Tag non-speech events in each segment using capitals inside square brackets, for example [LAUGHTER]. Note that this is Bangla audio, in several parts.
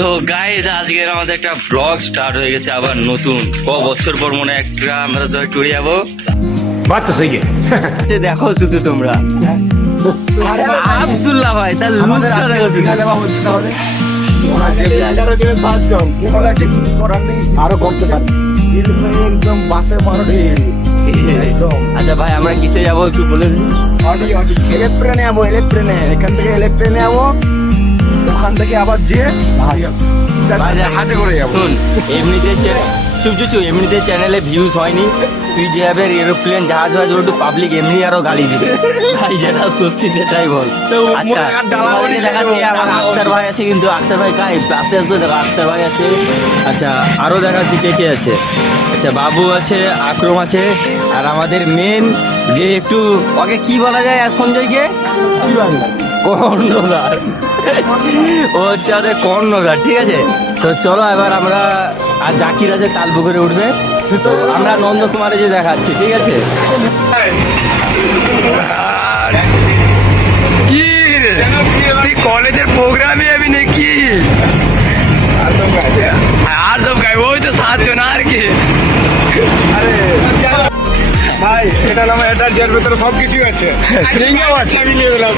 তো গাইজ আজকের আমাদের একটা ব্লগ স্টার্ট হয়ে গেছে আবার নতুন। ক বছর পর মনে একটা আমরা জয় টুরে যাব? দেখো শুধু তোমরা। আবদুল্লাহ ভাই দেখো আরও করতে একদম আচ্ছা ভাই আমরা কিসে যাব একটু বলে এলেপ্রেনে যাব এখান থেকে এলেপ্রেনে যাব ওখান থেকে আবার যে হাতে করে যাব। এমনিতে চুপ চুপ, এমনিতে চ্যানেলে ভিউজ হয়নি। তুই যেভাবে এরোপ্লেন জাহাজ হয় একটু পাবলিক এমনি আরও গালি দিবে। ভাই যেটা সত্যি সেটাই বল। আচ্ছা দেখাচ্ছি আমার আকসার ভাই আছে কিন্তু আকসার ভাই কাই? পাশে আসবে দেখো আকসার ভাই আছে। আচ্ছা আরও দেখাচ্ছি কে কে আছে। আচ্ছা বাবু আছে আক্রম আছে আর আমাদের মেন যে একটু ওকে কি বলা যায় সঞ্জয়কে? কর্ণধার। ও হচ্ছে আমাদের কর্ণধার ঠিক আছে? তো চলো এবার আমরা আর জাকির আছে তালপুকুরে উঠবে তো আমরা নন্দকুমারে যে দেখাচ্ছি ঠিক আছে? কি তুই কলেজের প্রোগ্রামে যাবি নাকি? আর সব গাই ওই তো সাতজন আর কি? ভাই এটা নাম এটার যার ভেতরে সব কিছুই আছে। [LAUGHS] আছে আমি নিয়ে এলাম।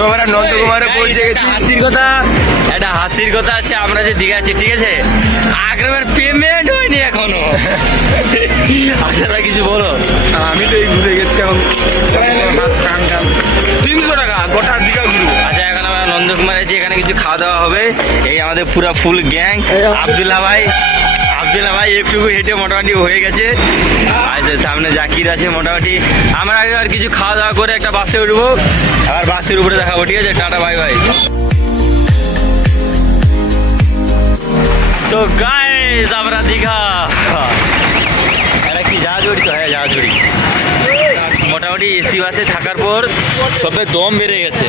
তো আমরা নন্দকুমারে পৌঁছে গেছি। হাসির কথা একটা হাসির কথা আছে আমরা যে দিঘা আছি ঠিক আছে? আগ্রামের পেমেন্ট হয়নি এখনও। আপনারা কিছু বলো আমি তো এই ঘুরে গেছি এখন। তিনশো টাকা গোটা দিঘা ঘুরু। আচ্ছা এখন আমরা নন্দকুমার আছি এখানে কিছু খাওয়া দাওয়া হবে এই আমাদের পুরা ফুল গ্যাং আবদুল্লাহ ভাই আবদুল্লাহ ভাই, একটু হেঁটে মোটামুটি হয়ে গেছে। আর সামনে জাকির আছে মোটামুটি। আমরা আগে আর কিছু খাওয়া দাওয়া করে একটা বাসে উঠবো। আর বাসের উপরে দেখাবো, ঠিক আছে? Ta ta, bye bye. তো গাইস আমরা দীঘা। কি জাহাজ তো? হ্যাঁ মোটামুটি এসি বাসে থাকার পর সবে দম বেড়ে গেছে।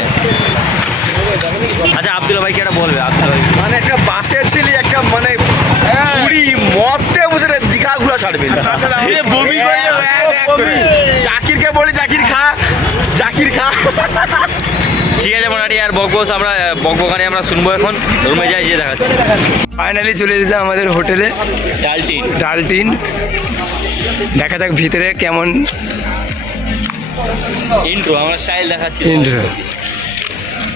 আচ্ছা আব্দুল্লাহ ভাই কি একটা বলবে আব্দুল্লাহ ভাই। মানে একটা বাসে ছিলি একটা মানে পুরি মদতে বসে দীঘা ঘুরা ছাড়বে যে বমি। জাকিরকে বলি জাকির খা জাকির খা। ঠিক আছে মোটামুটি আর বকবস আমরা বকবকানে আমরা শুনব এখন। রুমে যাই যে দেখাচ্ছি। ফাইনালি চলে এসেছে আমাদের হোটেলে। ডালটি ডালটিন। দেখা যাক ভিতরে কেমন ইন্ট্রো আমরা স্টাইল দেখাচ্ছি। ইন্ট্রো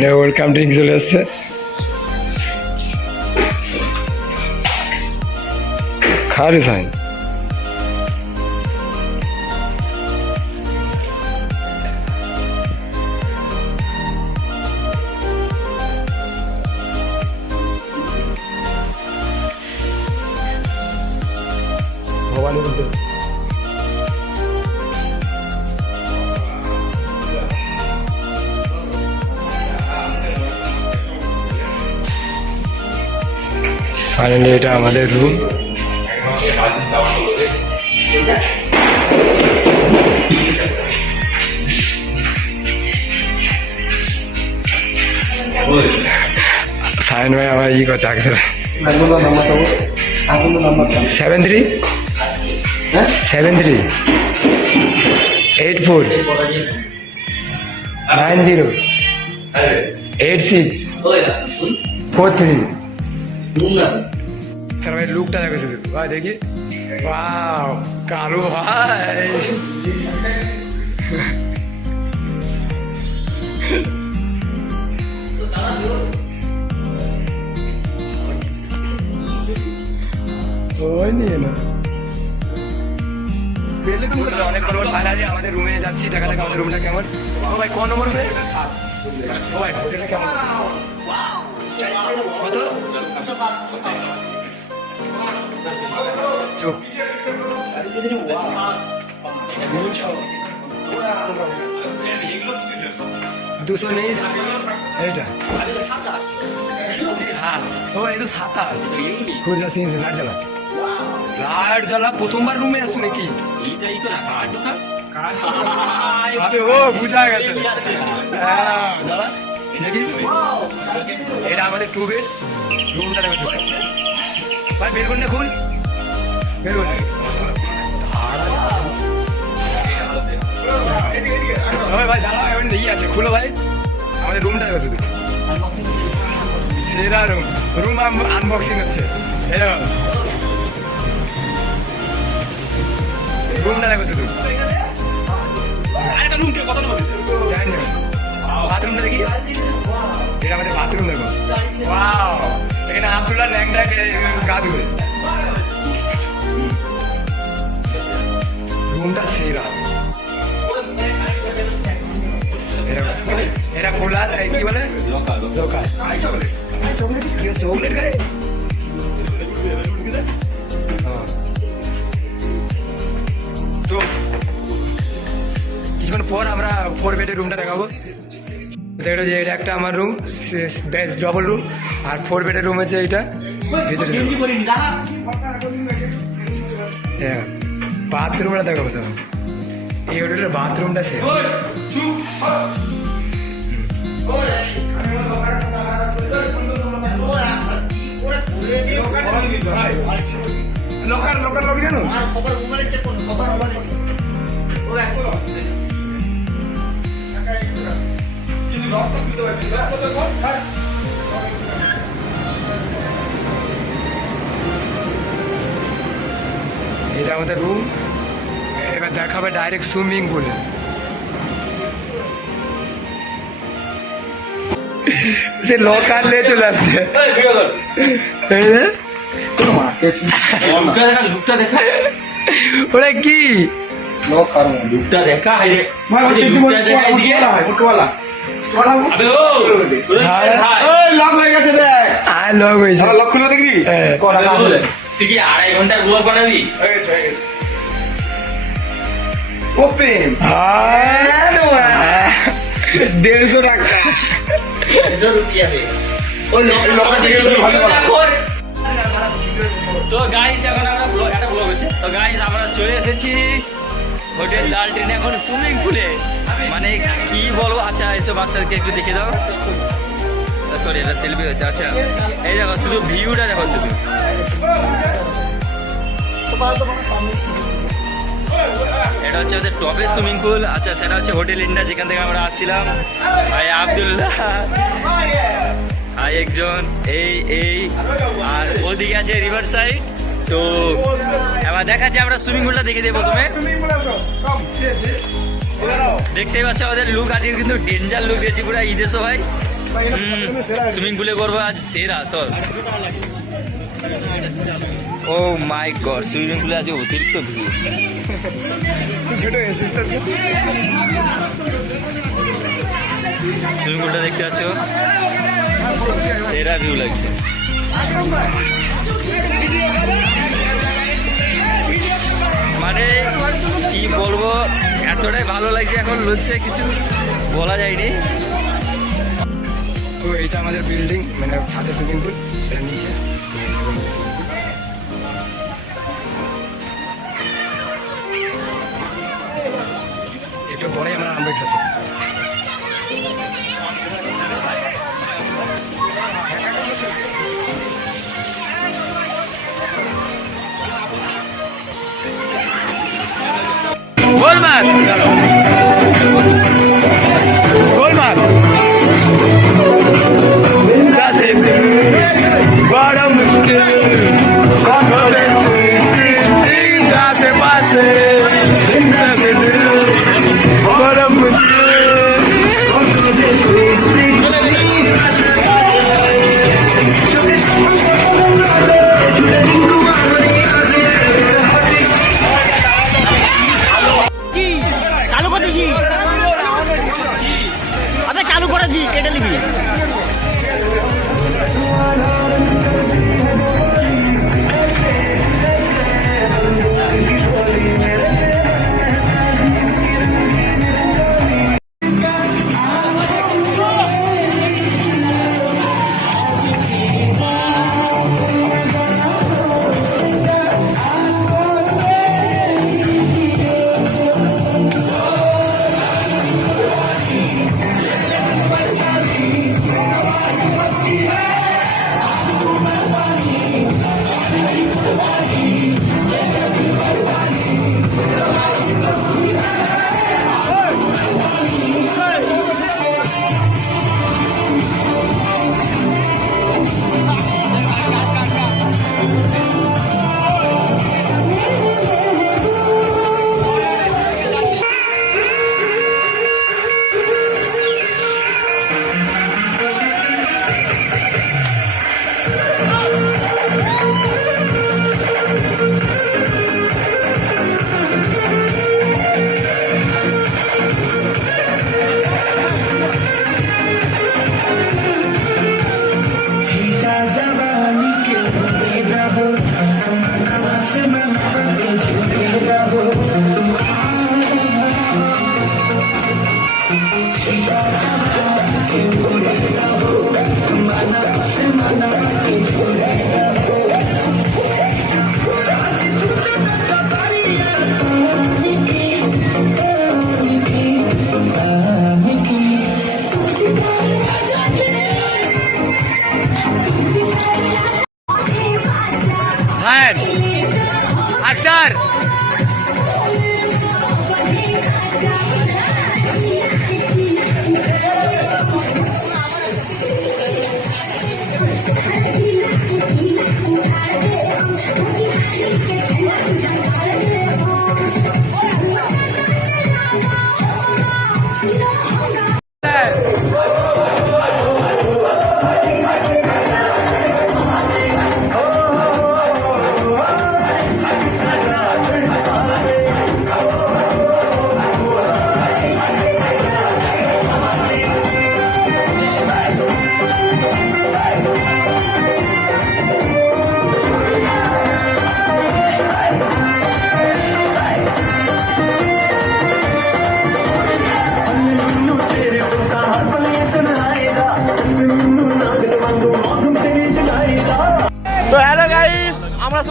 ফাইনাল ওয়েলকাম ড্রিঙ্ক চলে এসছে। খারে সাইন ফাইনালি এটা আমাদের রুম সাইন ভাই আমার ই করছে, আগে seven three seven three eight four nine zero eight six four three sir ভাই লুকটা দেখো ভাই, দেখি। ওয়াও কালু ভাই। অনেক বড় বড় আমাদের রুমে যাচ্ছি, দেখা আমাদের রুমটা কেমন? কত? চুপ। দুশো নেই। সিন লাইট জ্বালা। লাইট জ্বালা, প্রথমবার রুমে আসছো নাকি? ও, বুঝা গেছে। হ্যাঁ এটা আমাদের টু বেড ভাই, বের করুন না খুল বের ভাই দাঁড়াও, এখন ইয়ে আছে, খুলো ভাই। আমাদের রুমটা দেখো শুধু সেরা রুম রুম আনবক্সিং হচ্ছে। এরকম রুমটা দেখো শুধু। বাথরুমটা দেখি। এটা আমাদের বাথরুম দেখো। ওয়াও এখানে আব্দুল্লাহ ল্যাংটা গা ধুবে রুমটা সেরা। এটা এই কি বলে। তো, কিছুক্ষণ পর আমরা ফোর বেডের রুমটা দেখাবো। দেখো যে এটা একটা আমার রুম বেড ডবল রুম আর ফোর বেডের রুম আছে এইটা ভিতরে হ্যাঁ বাথরুমটা দেখাবো তো এই হোটেলের বাথরুমটা সে লোকাল লোকাল লোক জানো এটা আমাদের রুম এবার দেখাবে ডাইরেক্ট সুইমিং পুলে সে লোকাল নিয়ে চলে আসছে। যে, লুকটা দেখা লুকটা দেখা কি হাই রে লুকটা দেখা হ্যাঁ। হাই লক হয়ে গেছে দেখ। আর লগ হয়েছে লক খুলে দেখবি। তুই কি আড়াই ঘণ্টার ব্লগ বানাবি গেছে গেছে। ওপেন দেড়শো টাকা। ভালো তো গাইস এখন আমরা ব্লগ একটা ব্লগ হচ্ছে। তো গাইস আমরা চলে এসেছি। হোটেল লাল ট্রেনে এখন সুইমিং পুলে। মানে কি বলব? আচ্ছা এসব বাচ্চাদেরকে একটু দেখে দাও। সরি এটা সেলফি হচ্ছে আচ্ছা এই দেখো শুধু ভিউটা দেখো শুধু। এটা হচ্ছে আমাদের টপে সুইমিং পুল আচ্ছা সেটা হচ্ছে হোটেল ইন্ডিয়া যেখান থেকে আমরা আসছিলাম। ভাই আবদুল্লাহ। আর একজন এই এই আর ওদিকে আছে রিভার সাইড তো এবার দেখাচ্ছি আমরা সুইমিং পুলটা দেখে দেবো প্রথমে। দেখতেই পাচ্ছ আমাদের লুক আজকে কিন্তু ডেঞ্জার লুক দিয়েছি পুরো ঈদেশো ভাই সুইমিং পুলে করব আজ সেরা সব ও মাই গড সুইমিং পুলে আজকে অতিরিক্ত সুইমিং পুলটা দেখতে পাচ্ছ, সেরা ভিউ লাগছে। মানে কি বলব এতটাই ভালো লাগছে এখন লুচ্ছে, কিছু বলা যায়নি তো এটা আমাদের বিল্ডিং মানে ছাদে সুইমিং পুল এটা নিচে। একটু পরে আমরা আমরা Vurma.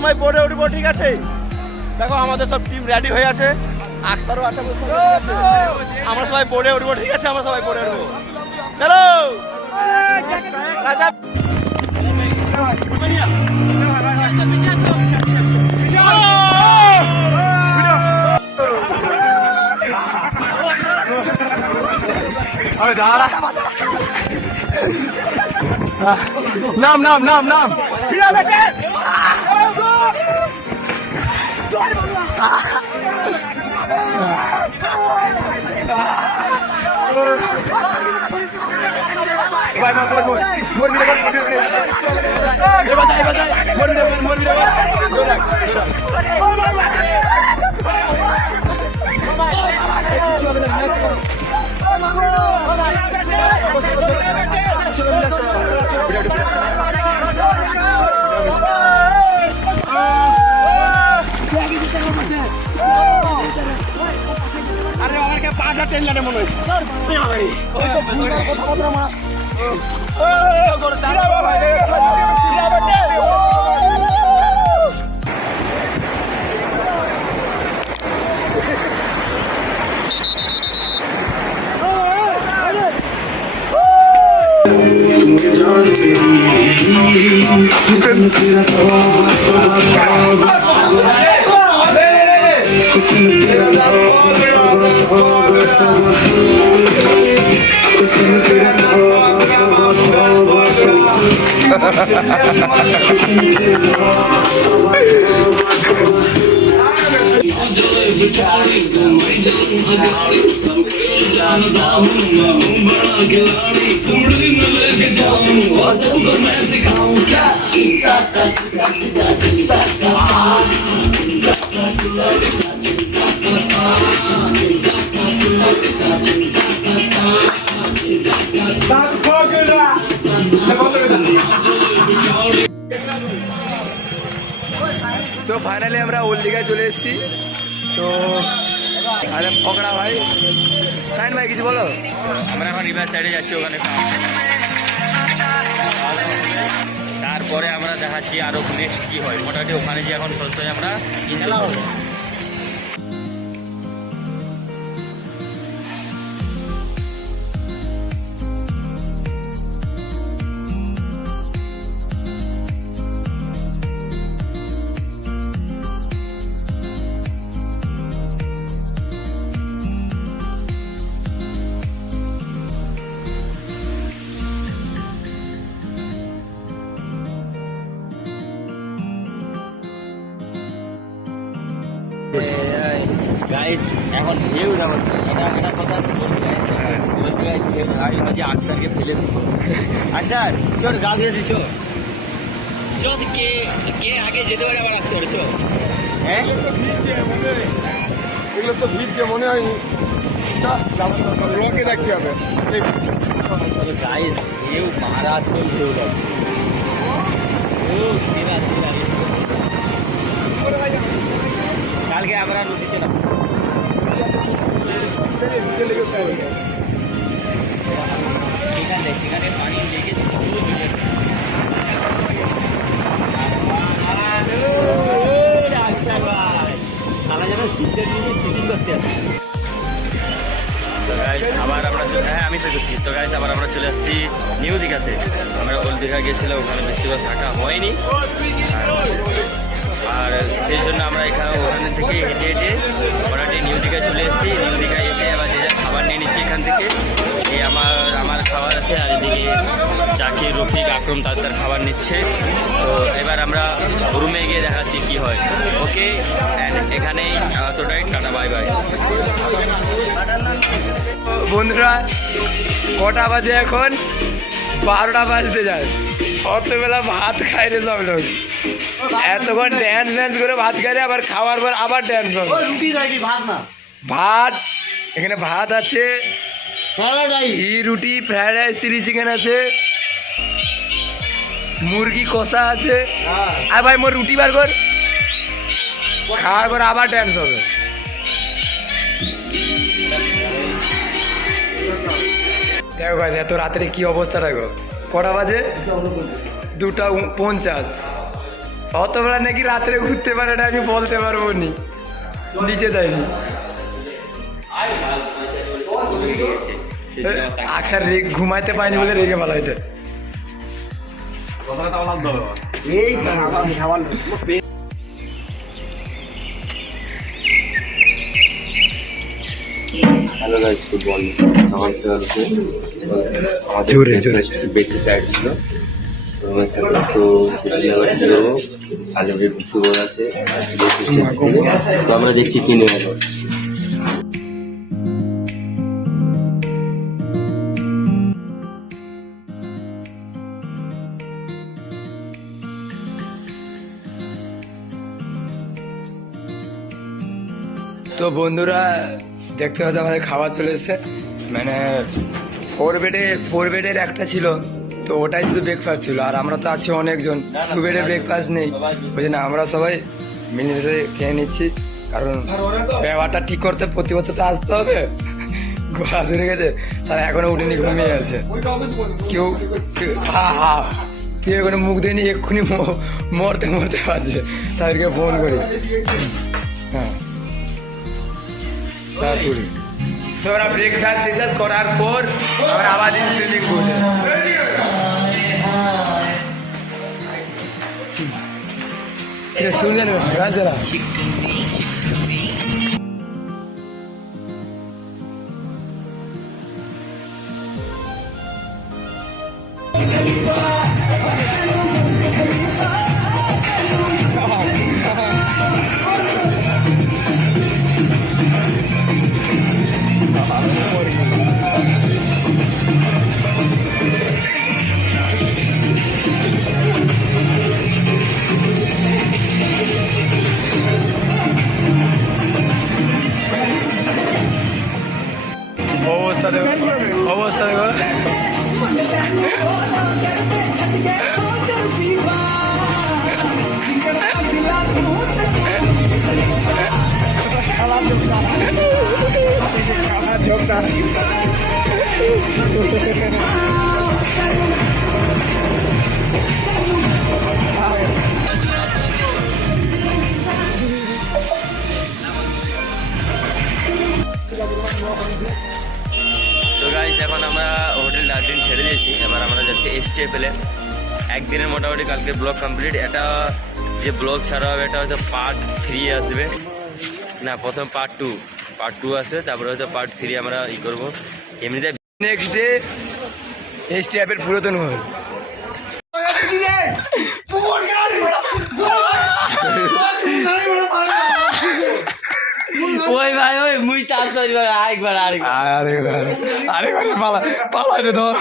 সময় বোর্ডে উঠবো ঠিক আছে? দেখো আমাদের সব টিম রেডি হয়ে আছে। আক্তারও আছে আমাদের সঙ্গে, ঠিক আছে? আমরা সবাই বোর্ডে উঠবো ঠিক আছে? আমরা সবাই বোর্ডে উঠবো। চলো! রাজা আরে দাঁড়া নাম নাম। নাম নাম ভাই ভাই বল বল বল বল বল বল এবার যাই এবার যাই বল বল বল বল আরে আমাকে পাটা টেনলানে মনে হয় जानता हूँ मैं हूँ बड़ा खिलाड़ी सुमड़ी में लेके जाऊँ और सबको मैं सिखाऊँ क्या चिंता का चिंता चिंता चिंता का चिंता का चिंता ফাইনালি আমরা ওল্ড দীঘায় চলে এসেছি। তো আরে পকড়া ভাই। সাইন ভাই, কিছু বলো? আমরা এখন রিভার সাইডে যাচ্ছি ওখানে। তারপরে আমরা দেখাচ্ছি আরও নেক্সট কি হয়। মোটামুটি ওখানে যে এখন সরাসরি আমরা গাইস এখন ঢেউ যেমন এটা এটা কথা আছে আমি ভাবছি আকসারকে ফেলে দেবো। আকসার চোর গাল দিয়েছি চো চো কে কে আগে যেতে পারে আবার আসতে পারে চো হ্যাঁ? এগুলো তো ভিড় মনে হয়নি। লোকে দেখতে হবে। গাইস ঢেউ মারাত্মক ঢেউ লাগে ঢেউ সেরা সেরা। কালকে আমরা নদীতে না Thank you. এখানেই এতটাই টাটা বাই বাই বন্ধুরা কটা বাজে এখন? বারোটা বাজতে যায়। অতবেলা ভাত খাই রে সব লোক। এতক্ষণ ড্যান্স ড্যান্স করে ভাত খাই রে আবার খাওয়ার পর আবার ড্যান্স হবে। রুটি ভাত না? ভাত এখানে ভাত আছে। ঘি রুটি ফ্রাইড রাইস চিলি চিকেন আছে। মুরগি কষা আছে। আর ভাই মোর রুটি বার কর। খাওয়ার পর আবার ড্যান্স হবে। দেখো গাছ এত রাত্রে কি অবস্থা দেখো। কটা বাজে? দুটা পঞ্চাশ। অতবেলা নাকি রাত্রে ঘুরতে পারে না আমি বলতে পারব নি। নিচে যাইনি। আকসার রেগ ঘুমাইতে পাইনি বলে রেগে ভালো হয়েছে। এই খাবার খাবার হ্যালো গাইস গুড মর্নিং আমার স্যারকে জোরে, জোরে। বেটি সাইড ছিল। তো করব আলুরে শুরু আছে। তো আমরা দেখছি কিনে নেব তো বন্ধুরা দেখতে পাচ্ছ আমাদের খাবার চলে এসছে। মানে ফোর বেডে ফোর বেডের একটা ছিল তো ওটাই শুধু ব্রেকফাস্ট ছিল। আর আমরা তো আছি অনেকজন টু বেডের ব্রেকফাস্ট নেই। ওই জন্য আমরা সবাই মিলেমিশে খেয়ে নিচ্ছি। কারণ ব্যবহারটা ঠিক করতে প্রতি বছর তো আসতে হবে। [LAUGHS] ঘোরা ধরে গেছে। তারা এখনও উঠেনি ঘুমিয়ে আছে। কেউ কেউ- হা হা। কেউ এখনও মুখ দেয়নি এক্ষুনি মরতে মরতে পারছে। তাদেরকে ফোন করি। হ্যাঁ। তাড়াতাড়ি। তো ওরা ব্রেকফাস্ট টেকফাস্ট করার পর আমরা আবার সুইমিং পুলে শুনলেন রাজারা? তো গাইস এখন আমরা হোটেল ডার্জিলিং ছেড়ে দিয়েছি। এবার আমরা যাচ্ছি এসটিএফএলে একদিনের মোটামুটি কালকে ব্লগ কমপ্লিট এটা যে ব্লগ ছাড়া হবে, এটা হয়তো পার্ট থ্রি আসবে। না, প্রথম পার্ট টু পার্ট টু আসবে তারপরে হয়তো পার্ট থ্রি আমরা ই করব। এমনিতে নেক্সট ডে এস অ্যাপের পুরাতন ঘর ওই ভাই ওই মুই চাপ আরেকবার আরেকবার। আরে আরে আরে পালা পালা রে ধর।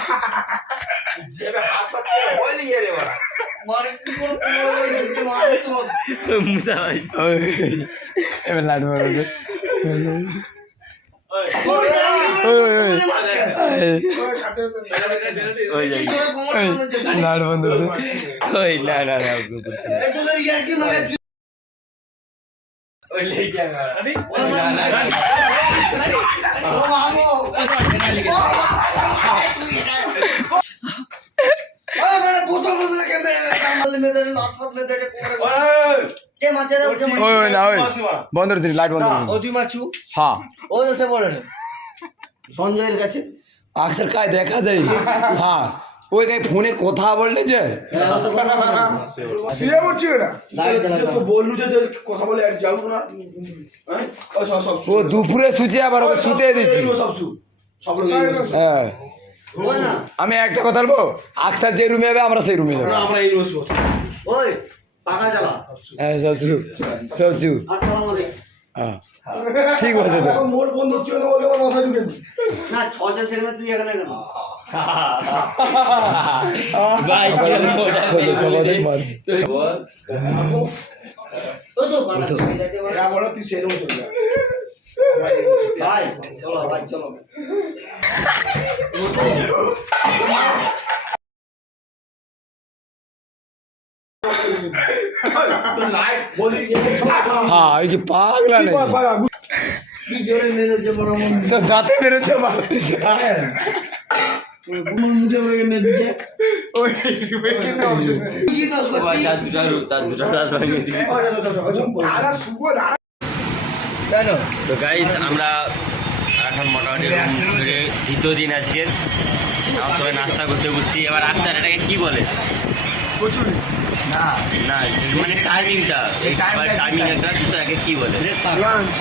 এবার মারবে ওই বন্ধ ওই। না না না বন্ধ লাইট বন্ধ হ্যাঁ। ও এসে বলে সঞ্জয়ের কাছে? अक्सर काय देखा जाईल हा ওই काही ফোনে কথা বললে যে শুয়ে পড়ছি ওরা তো বললু যে যে কথা বলে আর যাবো না হ্যাঁ ও সব সব ও দুপুরে শুচে আবার ওকে শুতে দিচ্ছি সব সু সব লোক এই room এ শু। হ্যাঁ আমি একটা কথা বলবো আকসার যে রুমে যাবে আমরা সেই রুমে যাবো না, আমরা এই রোজ বসবো ওই পাখা চালা হ্যাঁ সব চুপ সব চুপ আসসালামু আলাইকুম হ্যাঁ ঠিক বলছে তো। মোর বন্ধু হচ্ছে না আমার মাথা ঢুকে। না ছজন সেখানে তুই এখানে কেন ভাই বলো। তুই সেই রুমে চলে যা। ভাই চলো ভাই চলো। হ্যাঁ এই কি পাগলা? দাঁতে মেরেছে কেন? তো গাইস আমরা এখন মোটামুটি দ্বিতীয় দিন আজকে আমরা সবাই নাস্তা করতে বসছি। এবার আচ্ছা এটাকে কি বলে? কচুরি। না না মানে টাইমিংটা এবার টাইমিং একটা তো একে কি বলে? লাঞ্চ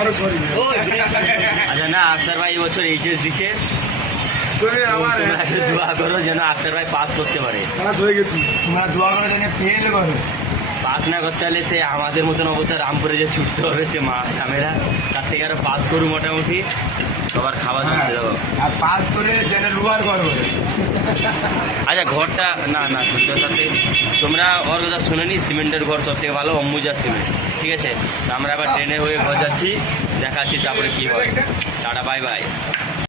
আরও সরি ওই আচ্ছা না ভাই এবছর এইচএস দিচ্ছে। তুমি আমার দোয়া করো যেন ভাই পাস করতে পারে। পাস হয়ে গেছি। তোমরা দোয়া করে জানে ফেল করো। পাস না করতে হলে সে আমাদের মতন অবস্থা রামপুরে যে ছুটতে হবে সে মা ঝামেলা। তার থেকে আরও পাস করু মোটামুটি। সবার খাওয়া দাওয়া দেখো আর পাস করে যেন রুবার করব আচ্ছা ঘরটা না না সত্যি কথাতে তোমরা ওর কথা শুনেনি সিমেন্টের ঘর সব থেকে ভালো অম্বুজা সিমেন্ট ঠিক আছে? তো আমরা আবার ট্রেনে হয়ে ঘর যাচ্ছি দেখাচ্ছি তারপরে কি হয়। Tata bye by